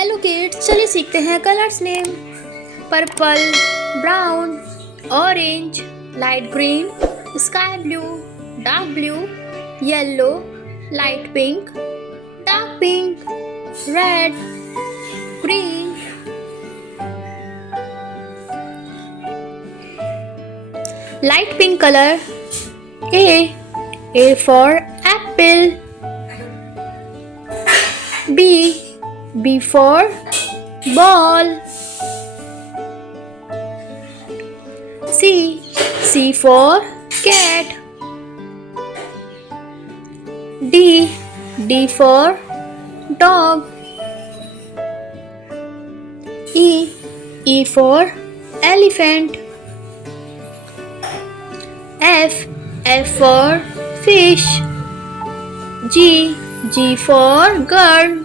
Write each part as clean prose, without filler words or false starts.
Hello kids, चलिए सीखते हैं colours name. Purple, brown, orange, light green, sky blue, dark blue, yellow, light pink, dark pink, red, green. Light pink color. A for apple. B for ball. C for cat. D for dog. E for elephant. F for fish. G for girl.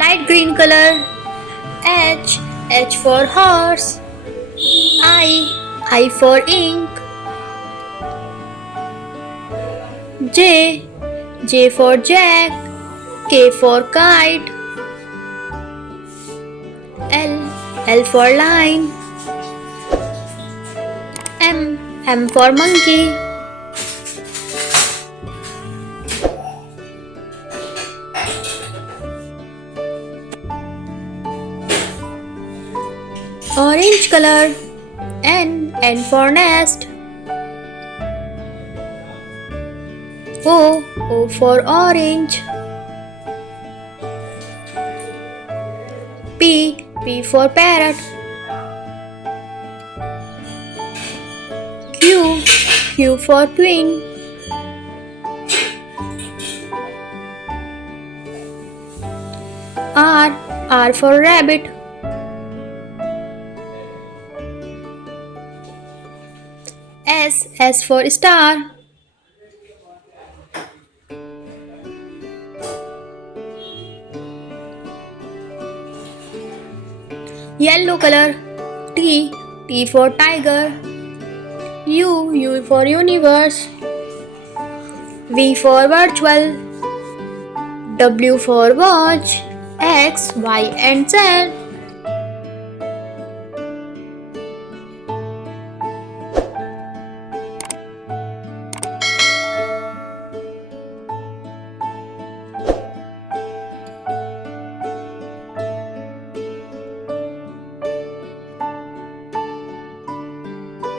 Light green color. H for horse. I for ink. J for jack. K for kite. L for lion. M for monkey. Orange color. N for nest. O for orange. P for parrot. Q for queen. R for rabbit. S for star. Yellow color. T for tiger. U for universe. V for virtual. W for watch. X, Y and Z.